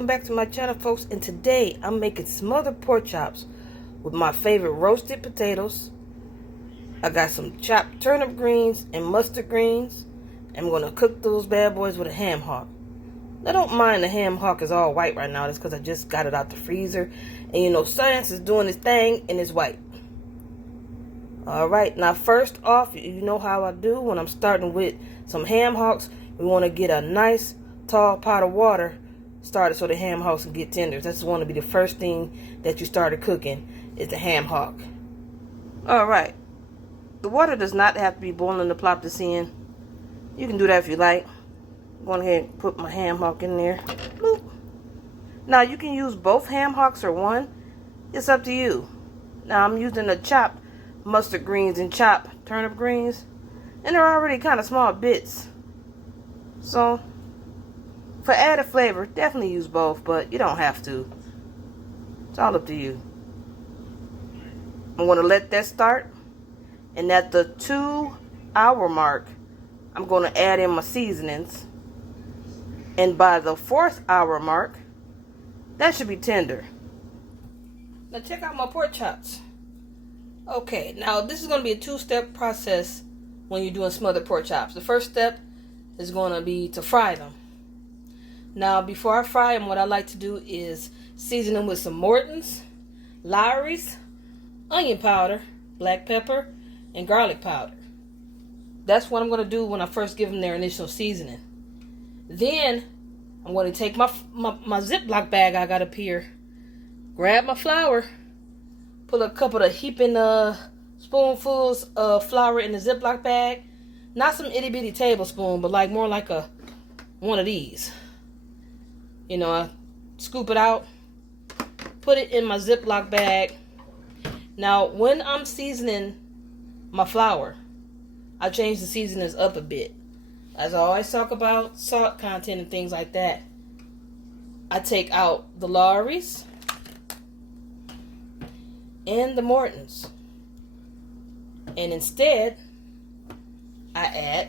Welcome back to my channel, folks, and today I'm making smothered pork chops with my favorite roasted potatoes. I got some chopped turnip greens and mustard greens. I'm going to cook those bad boys with a ham hock. Now, don't mind the ham hock is all white right now. That's because I just got it out the freezer. And you know, science is doing its thing and it's white. Alright, now first off, you know how I do when I'm starting with some ham hocks. We want to get a nice tall pot of water started so the ham hocks can get tender. That's going to be the first thing that you started cooking is the ham hock. Alright, the water does not have to be boiling to plop this in. You can do that if you like. I'm going ahead and put my ham hock in there. Boop. Now you can use both ham hocks or one. It's up to you. Now I'm using the chopped mustard greens and chopped turnip greens, and they're already kind of small bits. So for added flavor, definitely use both, but you don't have to. It's all up to you. I'm going to let that start, and at the 2-hour mark, I'm going to add in my seasonings, and by the 4th hour mark, that should be tender. Now check out my pork chops. Okay, now this is going to be a 2-step process when you're doing smothered pork chops. The first step is going to be to fry them. Now, before I fry them, what I like to do is season them with some Morton's, Lawry's, onion powder, black pepper, and garlic powder. That's what I'm going to do when I first give them their initial seasoning. Then, I'm going to take my Ziploc bag I got up here, grab my flour, put a couple of heaping spoonfuls of flour in the Ziploc bag. Not some itty bitty tablespoon, but more like one of these. You know, I scoop it out, put it in my Ziploc bag. Now, when I'm seasoning my flour, I change the seasonings up a bit. As I always talk about salt content and things like that, I take out the Lawry's and the Morton's, and instead I add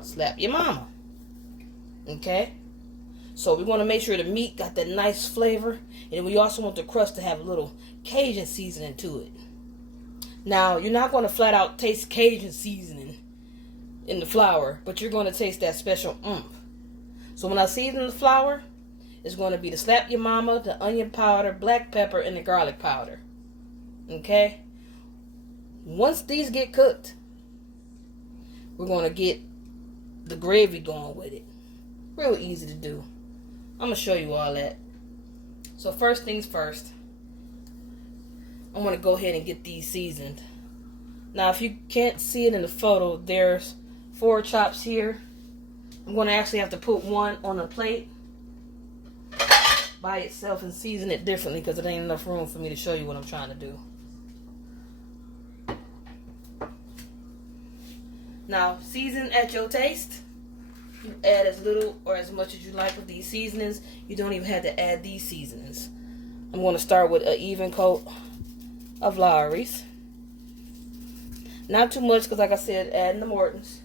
Slap Your Mama. Okay, so we want to make sure the meat got that nice flavor, and we also want the crust to have a little Cajun seasoning to it. Now, you're not going to flat out taste Cajun seasoning in the flour, but you're going to taste that special oomph. So when I season the flour, it's going to be the Slap Your Mama, the onion powder, black pepper, and the garlic powder. Okay? Once these get cooked, we're going to get the gravy going with it. Real easy to do. I'm going to show you all that. So first things first, I'm going to go ahead and get these seasoned. Now, if you can't see it in the photo, there's 4 chops here. I'm going to actually have to put one on a plate by itself and season it differently because it ain't enough room for me to show you what I'm trying to do. Now, season at your taste. You add as little or as much as you like with these seasonings. You don't even have to add these seasonings. I'm going to start with an even coat of Lawry's. Not too much because, like I said, adding the Morton's.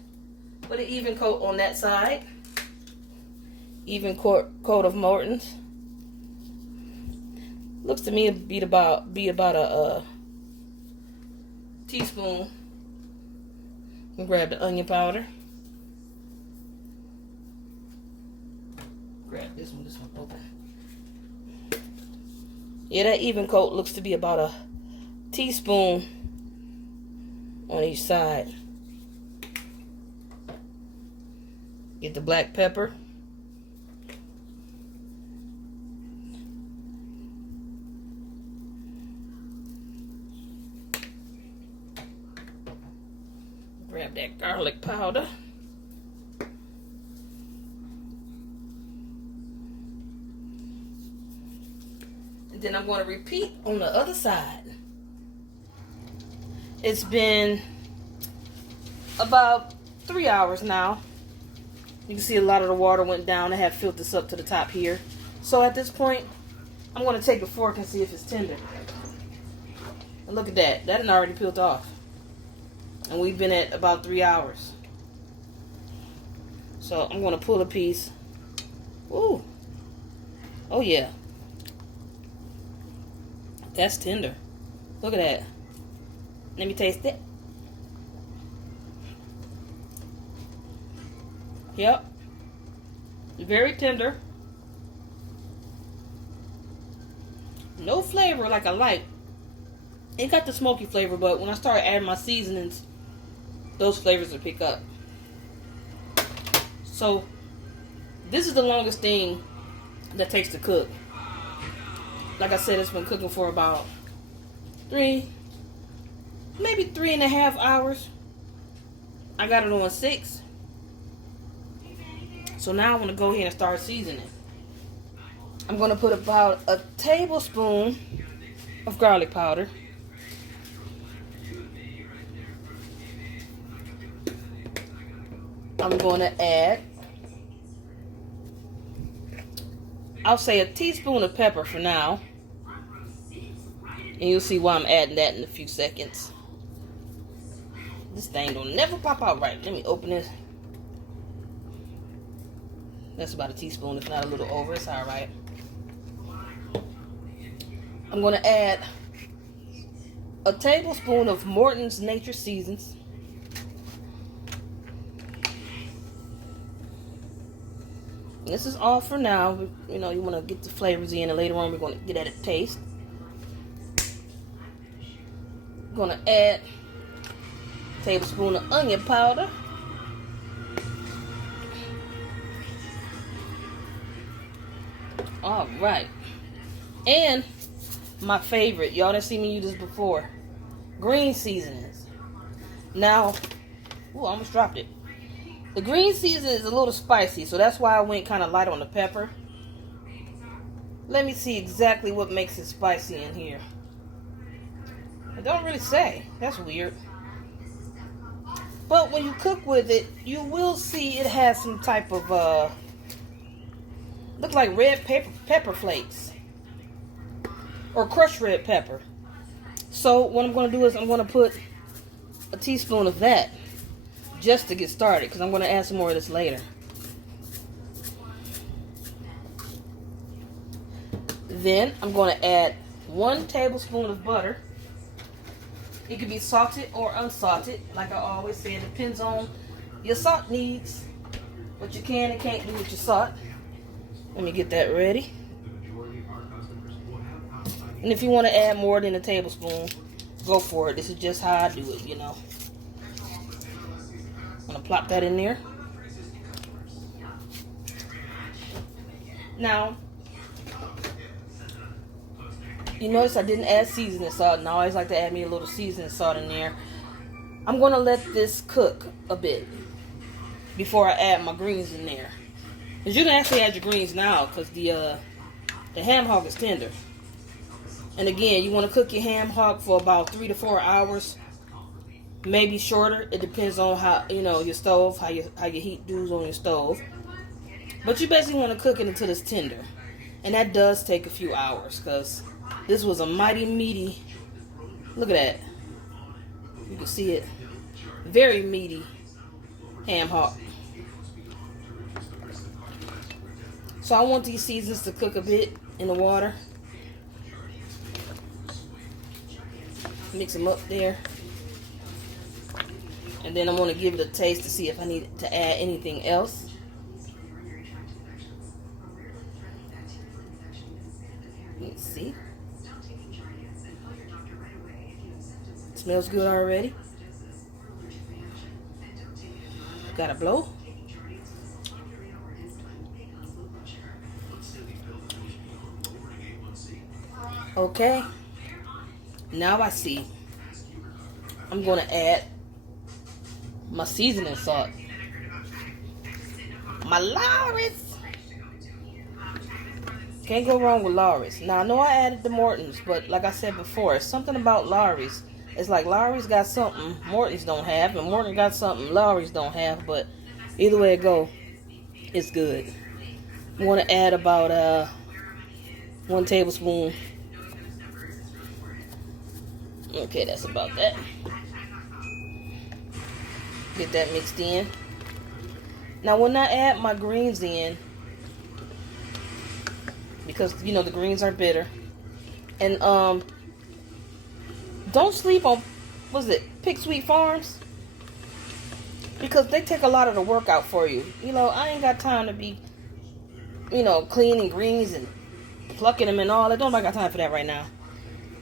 Put an even coat on that side. Even coat of Morton's. Looks to me to be about a teaspoon. And grab the onion powder. Grab this one open. Yeah, that even coat looks to be about a teaspoon on each side. Get the black pepper. Grab that garlic powder. And then I'm going to repeat on the other side. It's been about 3 hours now. You can see a lot of the water went down. I have filled this up to the top here. So at this point, I'm going to take a fork and see if it's tender. And look at that. That had already peeled off. And we've been at about 3 hours. So I'm going to pull a piece. Ooh. Oh yeah, that's tender. Look at that. Let me taste it. Yep, very tender. No flavor like I like. It got the smoky flavor, but when I start adding my seasonings, those flavors will pick up. So this is the longest thing that takes to cook. Like I said, it's been cooking for about maybe 3.5 hours. I got it on 6. So now I'm going to go ahead and start seasoning. I'm going to put about a tablespoon of garlic powder. I'm going to add, I'll say, a teaspoon of pepper for now. And you'll see why I'm adding that in a few seconds. This thing don't never pop out right. Let me open this. That's about a teaspoon, if not a little over. It's alright. I'm going to add a tablespoon of Morton's Nature Seasons. This is all for now. You know, you want to get the flavors in, and later on we're going to get at a taste. I'm going to add a tablespoon of onion powder. All right. And my favorite, y'all done seen me use this before, green seasonings. Now, ooh, I almost dropped it. The green seasoning is a little spicy, so that's why I went kind of light on the pepper. Let me see exactly what makes it spicy in here. It don't really say. That's weird. But when you cook with it, you will see it has some type of, look like red pepper flakes. Or crushed red pepper. So what I'm going to do is I'm going to put a teaspoon of that. Just to get started, because I'm going to add some more of this later. Then I'm going to add 1 tablespoon of butter. It could be salted or unsalted. Like I always say, it depends on your salt needs. What you can and can't do with your salt. Let me get that ready. And if you want to add more than a tablespoon, go for it. This is just how I do it, you know. I'm going to plop that in there. Now, you notice I didn't add seasoning salt, and I always like to add me a little seasoning salt in there. I'm going to let this cook a bit before I add my greens in there. Because you can actually add your greens now, because the ham hock is tender. And again, you want to cook your ham hock for about 3 to 4 hours. Maybe shorter. It depends on how, you know, your stove, how your heat does on your stove. But you basically want to cook it until it's tender. And that does take a few hours, because this was a mighty meaty, look at that. You can see it. Very meaty ham hock. So I want these seasons to cook a bit in the water. Mix them up there. And then I'm going to give it a taste to see if I need to add anything else. Let's see. Smells good already. Got to blow. Okay. Now I see. I'm going to add my seasoning salt. My Lawry's. Can't go wrong with Lawry's. Now I know I added the Morton's, but like I said before, it's something about Lawry's. It's like Lawry's got something Morton's don't have, and Morton got something Lawry's don't have, but either way it go, it's good. I want to add about 1 tablespoon. Okay, that's about that. Get that mixed in. Now when I add my greens in, because you know the greens are bitter. And don't sleep on, was it Pick Sweet Farms? Because they take a lot of the work out for you. You know, I ain't got time to be, you know, cleaning greens and plucking them and all that. Don't got time for that right now.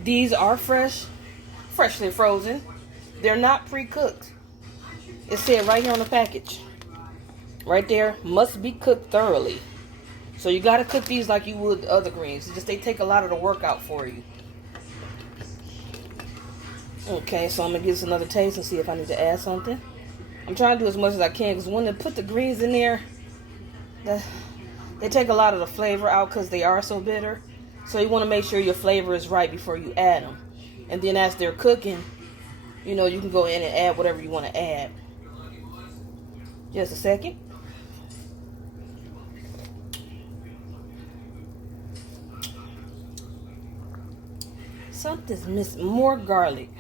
These are freshly frozen. They're not pre-cooked. It said right here on the package. Right there, must be cooked thoroughly. So you got to cook these like you would other greens. It's just they take a lot of the work out for you. Okay, so I'm going to give this another taste and see if I need to add something. I'm trying to do as much as I can because when they put the greens in there, they take a lot of the flavor out because they are so bitter. So you want to make sure your flavor is right before you add them. And then as they're cooking, you know, you can go in and add whatever you want to add. Just a second. Something's missing. More garlic.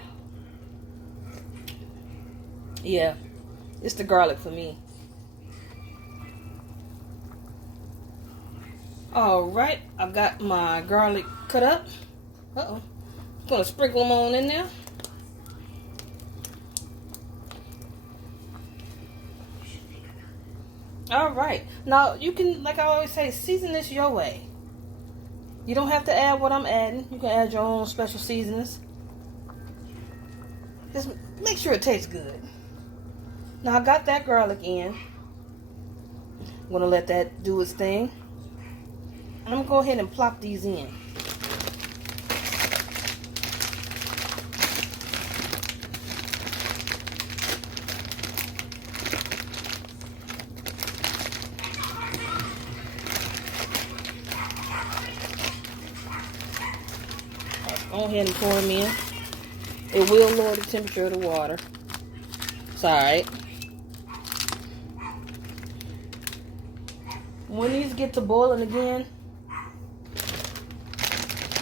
Yeah, it's the garlic for me. Alright, I've got my garlic cut up. I'm gonna sprinkle them on in there. Alright, now you can, like I always say, season this your way. You don't have to add what I'm adding. You can add your own special seasonings. Just make sure it tastes good. Now I got that garlic in. I'm gonna let that do its thing. And I'm gonna go ahead and plop these in. Go ahead and pour them in. It will lower the temperature of the water. It's alright. When these get to boiling again,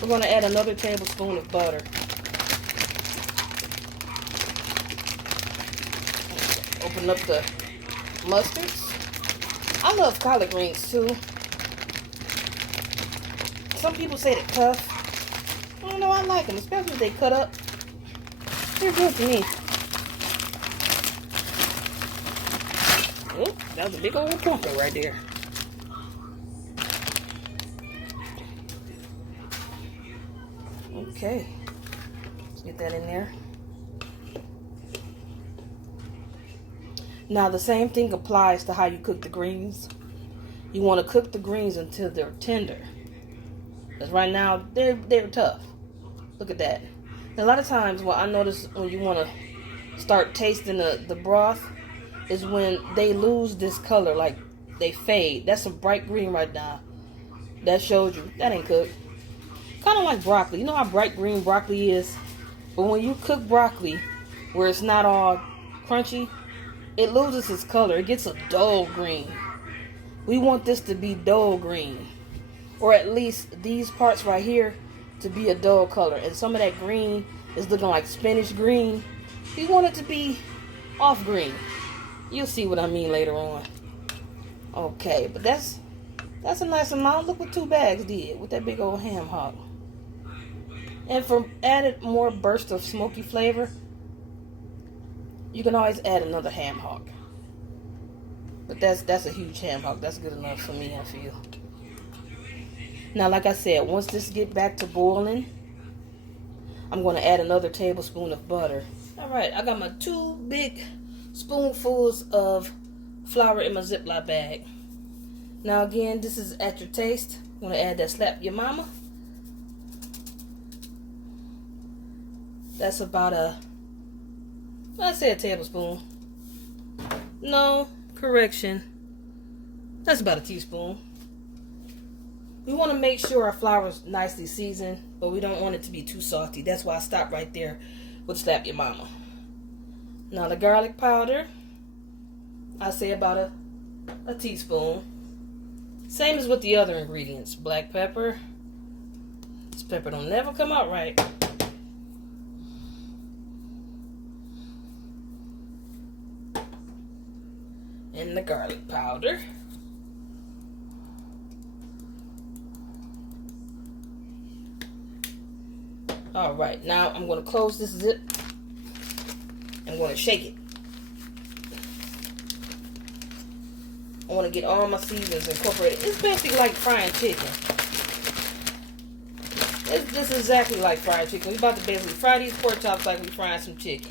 we're going to add another tablespoon of butter. Open up the mustards. I love collard greens too. Some people say they're tough. I don't know, I like them, especially if they cut up. They're good to me. Oh, that was a big old clumper right there. Okay, let's get that in there. Now the same thing applies to how you cook the greens. You want to cook the greens until they're tender. Because right now they're tough. Look at that. And a lot of times what I notice when you want to start tasting the broth is when they lose this color, like they fade. That's a bright green right now. That shows you that ain't cooked. Kind of like broccoli. You know how bright green broccoli is? But when you cook broccoli where it's not all crunchy, it loses its color. It gets a dull green. We want this to be dull green. Or at least these parts right here to be a dull color. And some of that green is looking like spinach green. We want it to be off green. You'll see what I mean later on. Okay, but that's a nice amount. Look what 2 bags did with that big old ham hock. And for added more burst of smoky flavor, you can always add another ham hock. But that's a huge ham hock. That's good enough for me, I feel. Now, like I said, once this get back to boiling, I'm going to add another tablespoon of butter. Alright, I got my 2 big spoonfuls of flour in my Ziploc bag. Now again, this is at your taste. I'm going to add that slap your mama. That's about let's say a tablespoon. No, correction. That's about a teaspoon. We want to make sure our flour is nicely seasoned, but we don't want it to be too salty. That's why I stopped right there with slap your mama. Now the garlic powder, I say about a teaspoon. Same as with the other ingredients. Black pepper. This pepper don't never come out right. And the garlic powder. All right, now I'm going to close this zip. I'm going to shake it. I want to get all my seasonings incorporated. It's basically like frying chicken. This is exactly like fried chicken. We're about to basically fry these pork chops like we're frying some chicken.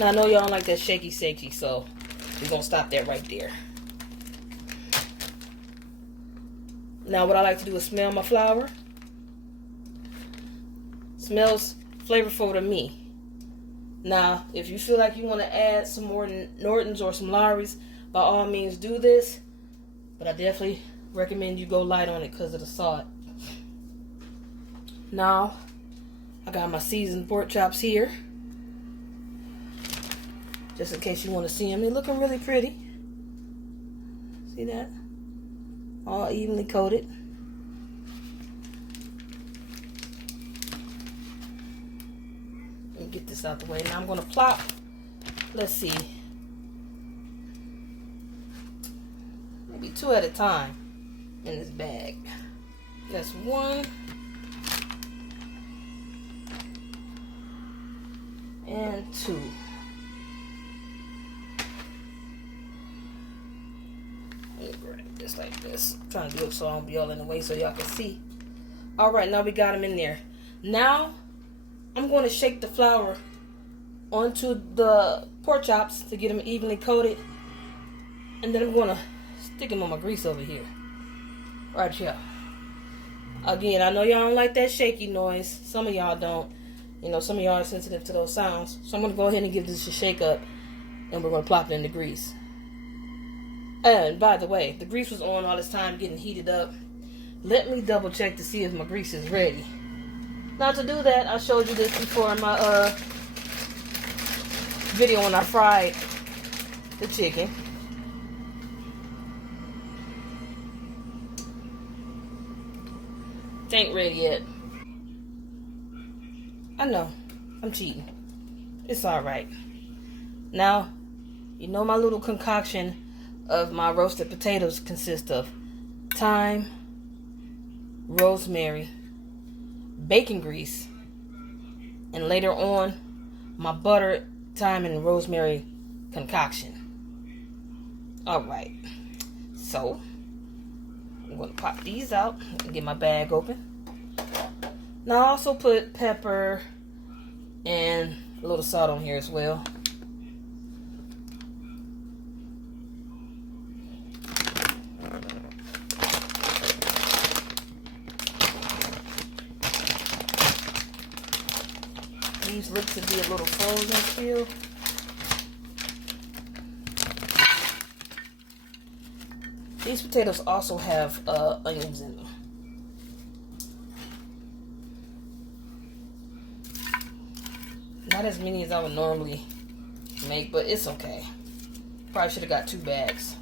Now, I know y'all don't like that shaky, so we're going to stop that right there. Now, what I like to do is smell my flour. Smells flavorful to me. Now, if you feel like you want to add some more Nortons or some Lawry's, by all means do this. But I definitely recommend you go light on it because of the salt. Now, I got my seasoned pork chops here. Just in case you want to see them. They're looking really pretty. See that? All evenly coated. Let me get this out the way. Now I'm going to plop, let's see, maybe 2 at a time in this bag. That's 1. And 2. Let me grab this like this. I'm trying to do it so I don't be all in the way so y'all can see. Alright, now we got them in there. Now, I'm going to shake the flour onto the pork chops to get them evenly coated. And then I'm going to stick them on my grease over here. Right here. Again, I know y'all don't like that shaky noise. Some of y'all don't. You know, some of y'all are sensitive to those sounds. So I'm going to go ahead and give this a shake up. And we're going to plop it in the grease. And by the way, the grease was on all this time getting heated up. Let me double check to see if my grease is ready. Now to do that, I showed you this before in my video when I fried the chicken. It ain't ready yet. I know, I'm cheating. It's alright. Now, you know my little concoction of my roasted potatoes consists of thyme, rosemary, bacon grease, and later on my butter, thyme, and rosemary concoction. Alright, so I'm going to pop these out and get my bag open. Now I also put pepper and a little salt on here as well. These look to be a little frozen still. These potatoes also have onions in them. Not as many as I would normally make, but it's okay. Probably should have got 2 bags.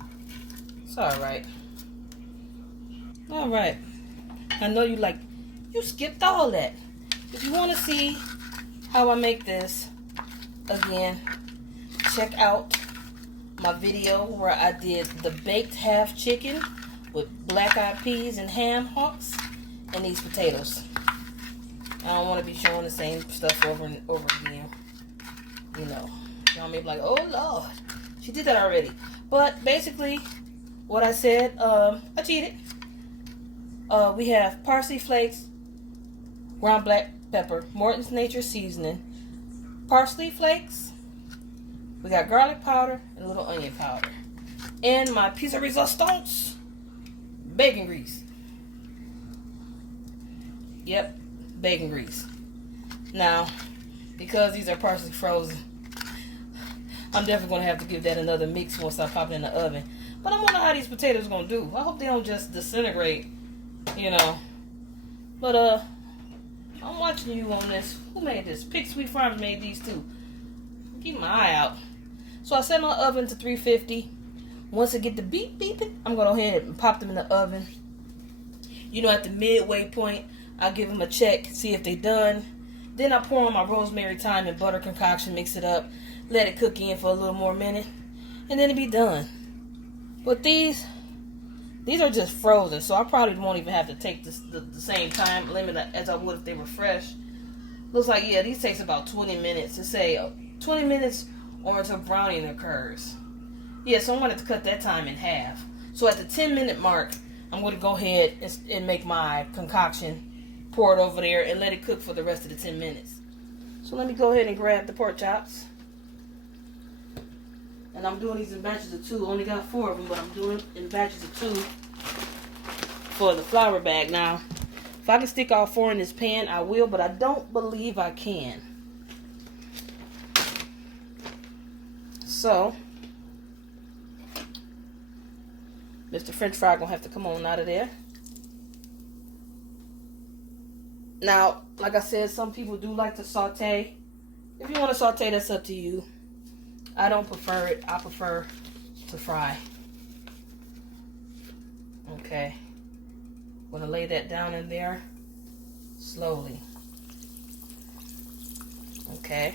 It's alright. Alright. I know you skipped all that. If you want to see how I make this, again, check out my video where I did the baked half chicken with black-eyed peas and ham hocks and these potatoes. I don't want to be showing the same stuff over and over again. You know, y'all may be like, oh Lord, she did that already. But basically, what I said, I cheated. We have parsley flakes, ground black pepper, Morton's Nature seasoning, parsley flakes. We got garlic powder and a little onion powder. And my piece of resistance, bacon grease. Yep, bacon grease. Now, because these are partially frozen, I'm definitely going to have to give that another mix once I pop it in the oven. But I wonder how these potatoes are going to do. I hope they don't just disintegrate, you know. But, I'm watching you on this. Who made this? Pick Sweet Farms made these too. Keep my eye out. So I set my oven to 350. Once I get the beep beeping, I'm going to go ahead and pop them in the oven. You know, at the midway point, I'll give them a check, see if they're done. Then I pour on my rosemary, thyme, and butter concoction, mix it up, let it cook in for a little more minute, and then it'll be done. But these These are just frozen, so I probably won't even have to take the same time limit as I would if they were fresh. Looks like, yeah, these takes about 20 minutes. It say 20 minutes or until browning occurs. Yeah, so I'm going to cut that time in half. So at the 10-minute mark, I'm going to go ahead and make my concoction, pour it over there, and let it cook for the rest of the 10 minutes. So let me go ahead and grab the pork chops. And I'm doing these in batches of 2. Only got 4 of them, but I'm doing in batches of 2 for the flour bag. Now, if I can stick all 4 in this pan, I will, but I don't believe I can. So, Mr. French fry gonna have to come on out of there. Now, like I said, some people do like to saute. If you want to saute, that's up to you. I don't prefer it. I prefer to fry. Okay. I'm gonna lay that down in there slowly. Okay.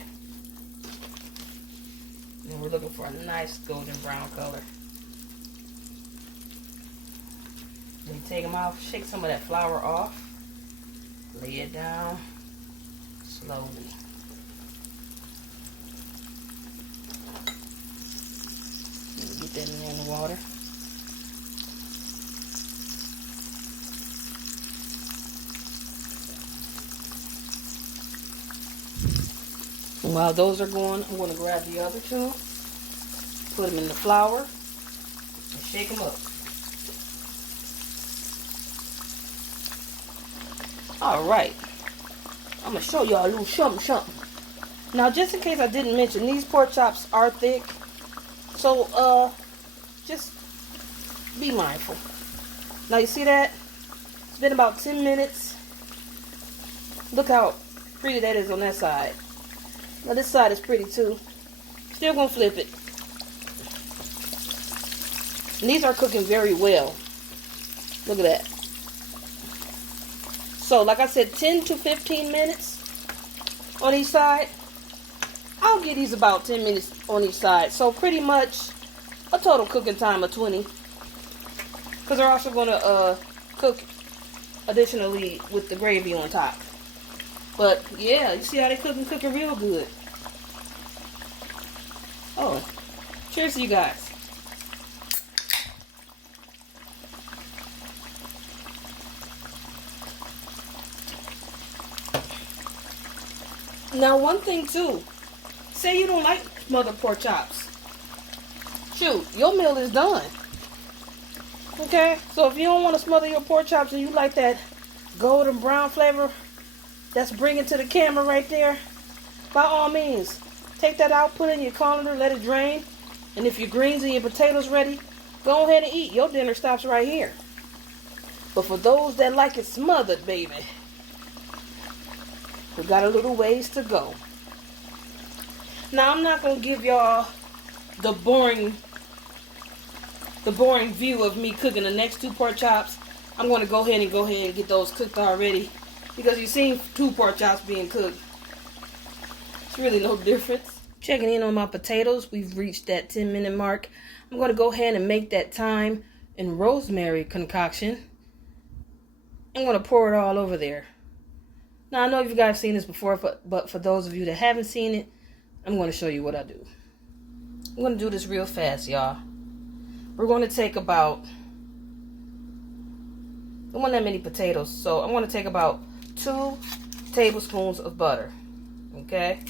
And we're looking for a nice golden brown color. Then take them off, shake some of that flour off, lay it down slowly. Get that in there in the water. And while those are going, I'm going to grab the other 2, put them in the flour, and shake them up. Alright, I'm going to show y'all a little something. Now, just in case I didn't mention, these pork chops are thick. So, just be mindful. Now, you see that? It's been about 10 minutes. Look how pretty that is on that side. Now, this side is pretty too. Still going to flip it. And these are cooking very well. Look at that. So, like I said, 10 to 15 minutes on each side. I'll give these about 10 minutes on each side. So, pretty much a total cooking time of 20. Because they're also going to cook additionally with the gravy on top. But, yeah, you see how they cooking real good. Oh, cheers to you guys. Now, one thing too, say you don't like smothered pork chops. Shoot, your meal is done. Okay, so if you don't want to smother your pork chops and you like that golden brown flavor that's bringing to the camera right there, by all means, take that out, put it in your colander, let it drain, and if your greens and your potatoes ready, go ahead and eat. Your dinner stops right here. But for those that like it smothered, baby, we got a little ways to go. Now, I'm not going to give y'all the boring view of me cooking the next 2 pork chops. I'm going to go ahead and get those cooked already. Because you've seen 2 pork chops being cooked. It's really no difference. Checking in on my potatoes. We've reached that 10-minute mark. I'm going to go ahead and make that thyme and rosemary concoction. I'm going to pour it all over there. Now, I know you guys have seen this before, but for those of you that haven't seen it, I'm going to show you what I do. I'm going to do this real fast, y'all. We're going to take about, I don't want that many potatoes, so I'm going to take about 2 tablespoons of butter. Okay?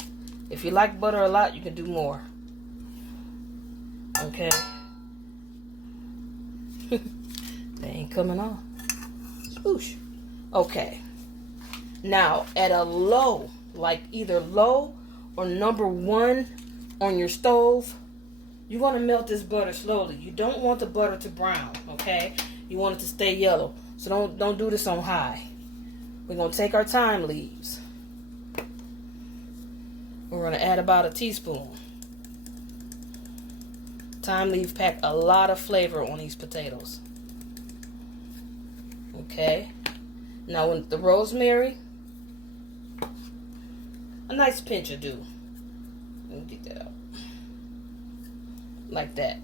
If you like butter a lot, you can do more. Okay? They ain't coming off. Swoosh. Okay. Now, at a low, like either low or number 1 on your stove, you're going to melt this butter slowly. You don't want the butter to brown, okay? You want it to stay yellow. So don't do this on high. We're going to take our thyme leaves. We're going to add about a teaspoon. Thyme leaves pack a lot of flavor on these potatoes. Okay? Now, with the rosemary, a nice pinch will do. Let me get that out. Like that.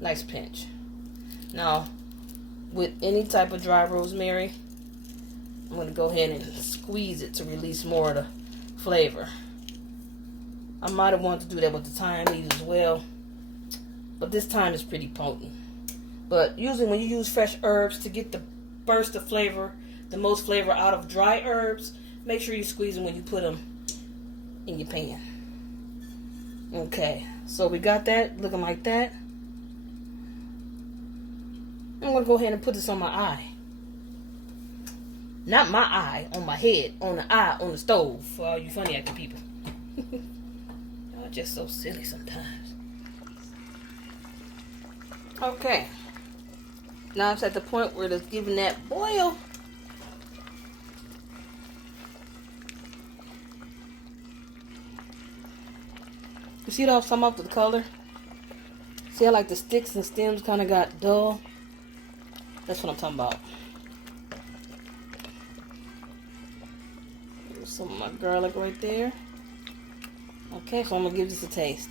Nice pinch. Now, with any type of dry rosemary, I'm going to go ahead and squeeze it to release more of the flavor. I might have wanted to do that with the thyme leaves as well, but this thyme is pretty potent. But usually when you use fresh herbs to get the burst of flavor, the most flavor out of dry herbs, make sure you squeeze them when you put them in your pan. Okay, so we got that looking like that. I'm going to go ahead and put this on my eye. Not my eye, on my head, on the eye, on the stove, for all you funny acting people. Y'all just so silly sometimes. Okay. Now it's at the point where it's giving that boil. You see how some of the color? See how like the sticks and stems kind of got dull? That's what I'm talking about. There's some of my garlic right there. Okay, so I'm going to give this a taste.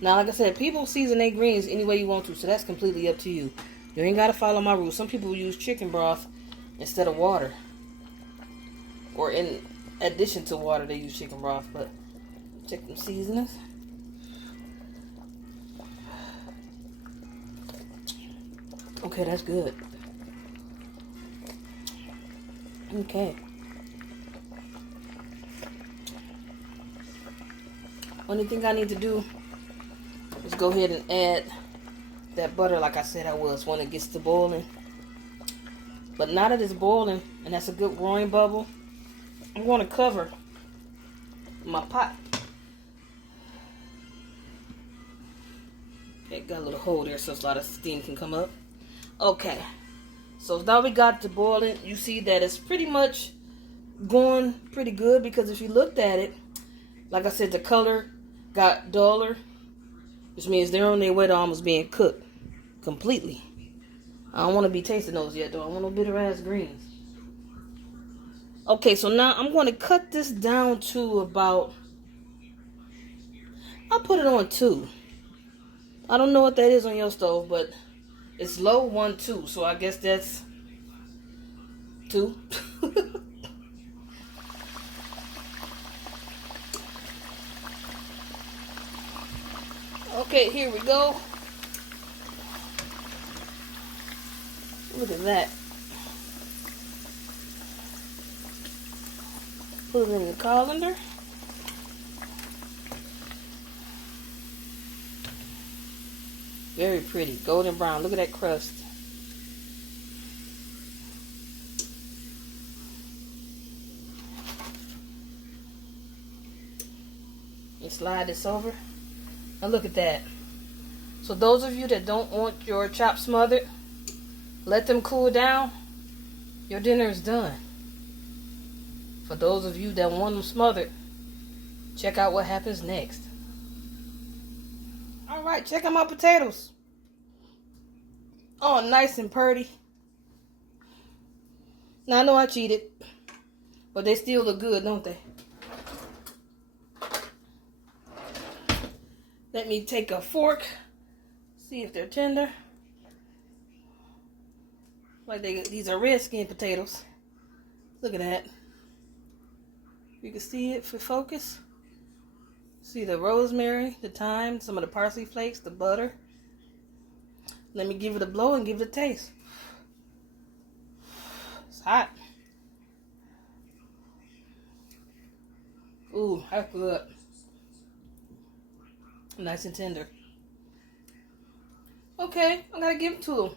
Now, like I said, people season their greens any way you want to, so that's completely up to you. You ain't got to follow my rules. Some people use chicken broth instead of water. Or in addition to water, they use chicken broth, but check them seasonings. Okay, that's good. Okay. Only thing I need to do is go ahead and add that butter like I said I was when it gets to boiling. But now that it's boiling and that's a good roaring bubble, I'm going to cover my pot. It got a little hole there so a lot of steam can come up. Okay, so now we got to boiling. You see that it's pretty much going pretty good because if you looked at it, like I said, the color got duller, which means they're on their way to almost being cooked completely. I don't want to be tasting those yet though. I want no bitter ass greens. Okay, so now I'm going to cut this down to about, I'll put it on 2. I don't know what that is on your stove, but it's low 1, 2, so I guess that's 2. Okay, here we go. Look at that. Put it in the colander. Very pretty, golden brown. Look at that crust. And slide this over. Now look at that. So those of you that don't want your chops smothered, let them cool down. Your dinner is done. For those of you that want them smothered, check out what happens next. Alright, check out my potatoes. Oh, nice and pretty. Now I know I cheated, but they still look good, don't they? Let me take a fork, see if they're tender. Like these are red skin potatoes. Look at that. You can see it for focus. See the rosemary, the thyme, some of the parsley flakes, the butter. Let me give it a blow and give it a taste. It's hot. Ooh, that's good. Nice and tender. Okay, I gotta give it to them.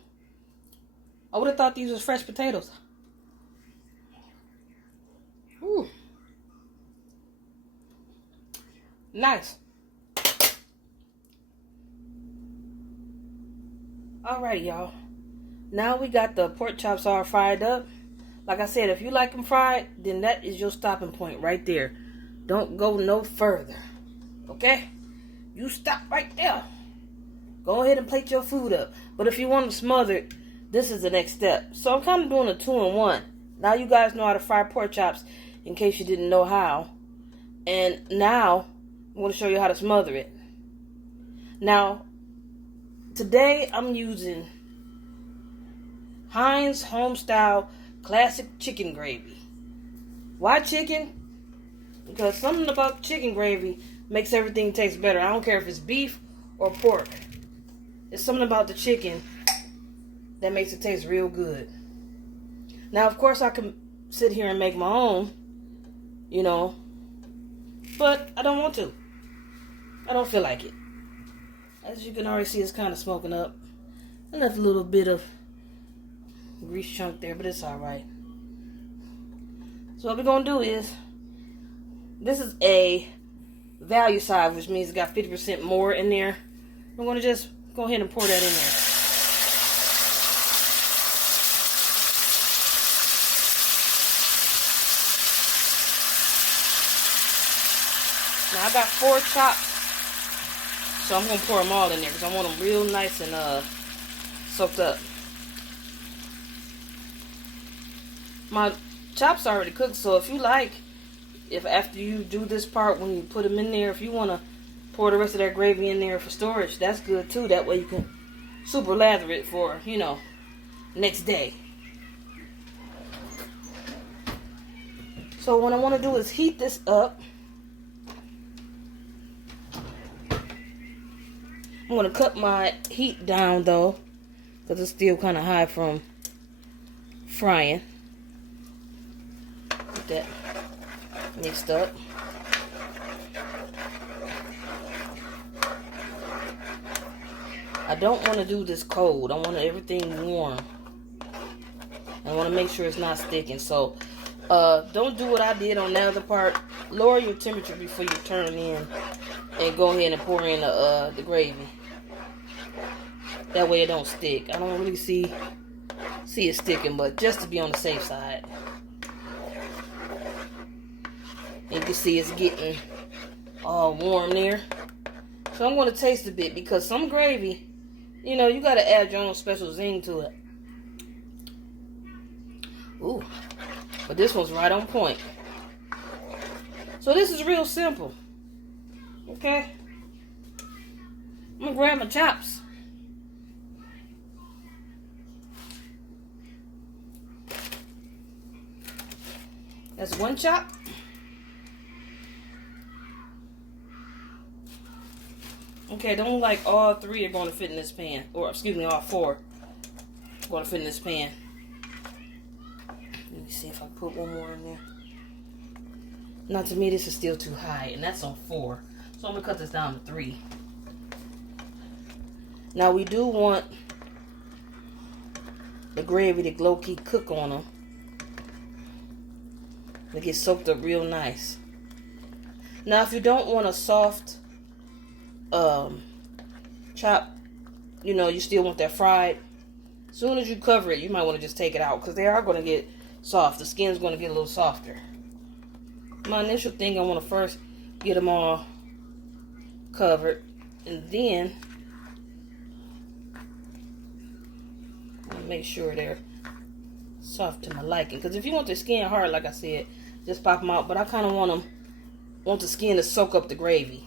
I would have thought these was fresh potatoes. Ooh. Nice. Alright, y'all. Now we got the pork chops all fried up. Like I said, if you like them fried, then that is your stopping point right there. Don't go no further. Okay? You stop right there. Go ahead and plate your food up. But if you want them smothered, this is the next step. So I'm kind of doing a 2-in-1. Now you guys know how to fry pork chops in case you didn't know how. And now I'm going to show you how to smother it. Now, today I'm using Heinz Homestyle Classic Chicken Gravy. Why chicken? Because something about chicken gravy makes everything taste better. I don't care if it's beef or pork. It's something about the chicken that makes it taste real good. Now, of course, I can sit here and make my own, you know, but I don't want to. I don't feel like it. As you can already see, it's kind of smoking up. I left a little bit of grease chunk there, but it's alright. So what we're going to do is, this is a value size, which means it's got 50% more in there. I'm going to just go ahead and pour that in there. Now I got 4 chops, so I'm going to pour them all in there because I want them real nice and soaked up. My chops are already cooked, so if you like, if after you do this part, when you put them in there, if you want to pour the rest of that gravy in there for storage, that's good too. That way you can super lather it for, you know, next day. So what I want to do is heat this up. I'm going to cut my heat down though, because it's still kind of high from frying. Get that mixed up. I don't want to do this cold. I want everything warm. I want to make sure it's not sticking. So don't do what I did on the other part. Lower your temperature before you turn in and go ahead and pour in the gravy. That way it don't stick. I don't really see it sticking, but just to be on the safe side. You can see it's getting all warm there. So I'm going to taste a bit, because some gravy, you know, you got to add your own special zing to it. Ooh, but this one's right on point. So this is real simple. Okay? I'm going to grab my chops. That's 1 chop. Okay, don't look like all 3 are going to fit in this pan. Or, excuse me, all 4 are going to fit in this pan. Let me see if I put 1 more in there. Now, to me, this is still too high, and that's on 4. So I'm going to cut this down to 3. Now, we do want the gravy to low-key cook on them. They get soaked up real nice. Now, if you don't want a soft chop, you know, you still want that fried. As soon as you cover it, you might want to just take it out, because they are going to get soft. The skin's going to get a little softer. My initial thing, I want to first get them all covered, and then make sure they're soft to my liking. Because if you want the skin hard, like I said, just pop them out. But I kind of want the skin to soak up the gravy.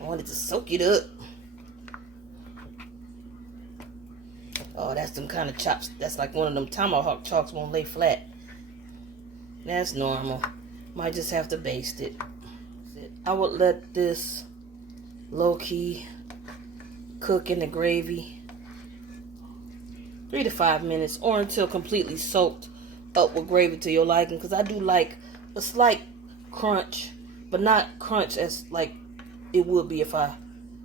I want it to soak it up. Oh, that's them kind of chops. That's like one of them tomahawk chops won't lay flat. That's normal. Might just have to baste it. I would let this low-key cook in the gravy 3 to 5 minutes, or until completely soaked up with gravy to your liking, because I do like a slight crunch, but not crunch as like it would be if I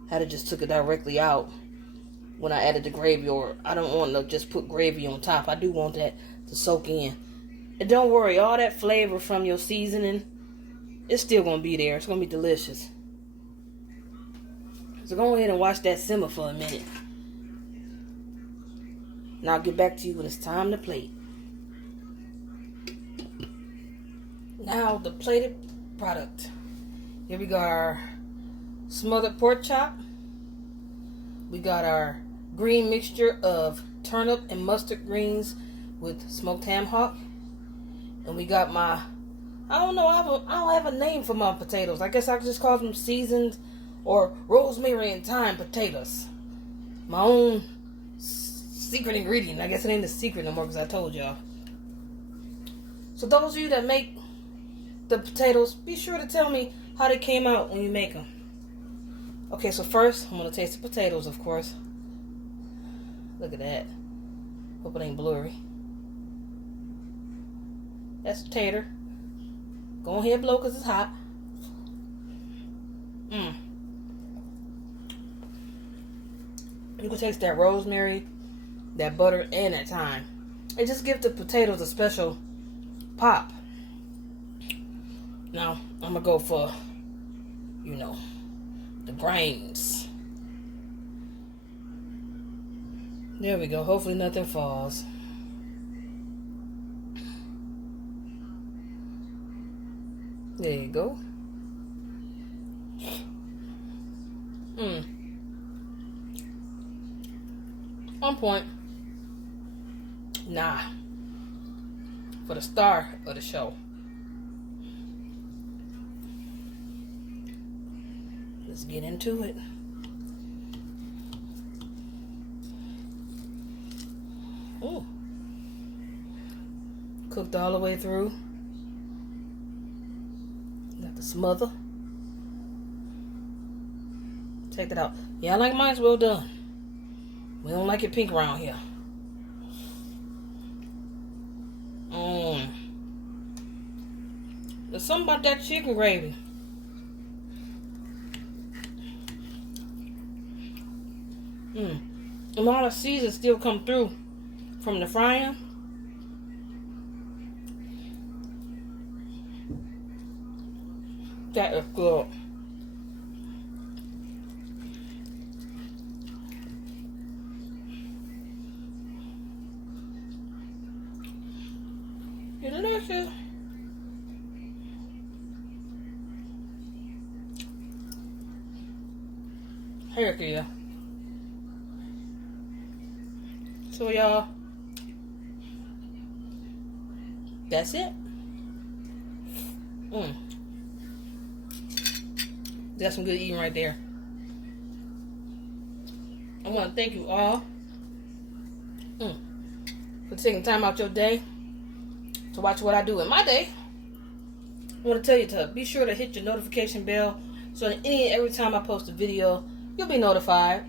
had just took it directly out when I added the gravy. Or I don't want to just put gravy on top. I do want that to soak in. And don't worry, all that flavor from your seasoning, it's still going to be there. It's going to be delicious. So go ahead and watch that simmer for a minute. Now I'll get back to you when it's time to plate. Now the plated product. Here we got our smothered pork chop. We got our green mixture of turnip and mustard greens with smoked ham hock. And we got my, I don't know, I don't have a name for my potatoes. I guess I just call them seasoned or rosemary and thyme potatoes. My own secret ingredient. I guess it ain't a secret no more because I told y'all. So those of you that make the potatoes, be sure to tell me how they came out when you make them. Okay, so first I'm going to taste the potatoes, of course. Look at that. Hope it ain't blurry. That's a tater. Go ahead, blow, because it's hot. You can taste that rosemary, that butter, and that thyme. It just gives the potatoes a special pop. Now, I'm going to go for, the grains. There we go. Hopefully nothing falls. There you go. On point. Nah. For the star of the show. Let's get into it. Ooh. Cooked all the way through. Got the smother. Check that out. Yeah, I like mine's well done. We don't like it pink around here. There's something about that chicken gravy. And all the seasons still come through from the frying. That is good. Delicious. Heck yeah. So y'all, that's it. That's some good eating right there. I want to thank you all for taking time out your day to watch what I do in my day. I want to tell you to be sure to hit your notification bell so that every time I post a video, you'll be notified.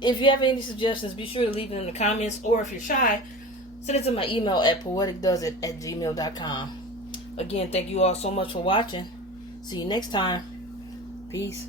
If you have any suggestions, be sure to leave it in the comments, or if you're shy, send it to my email at PoeticDoesIt@gmail.com. Again, thank you all so much for watching. See you next time. Peace.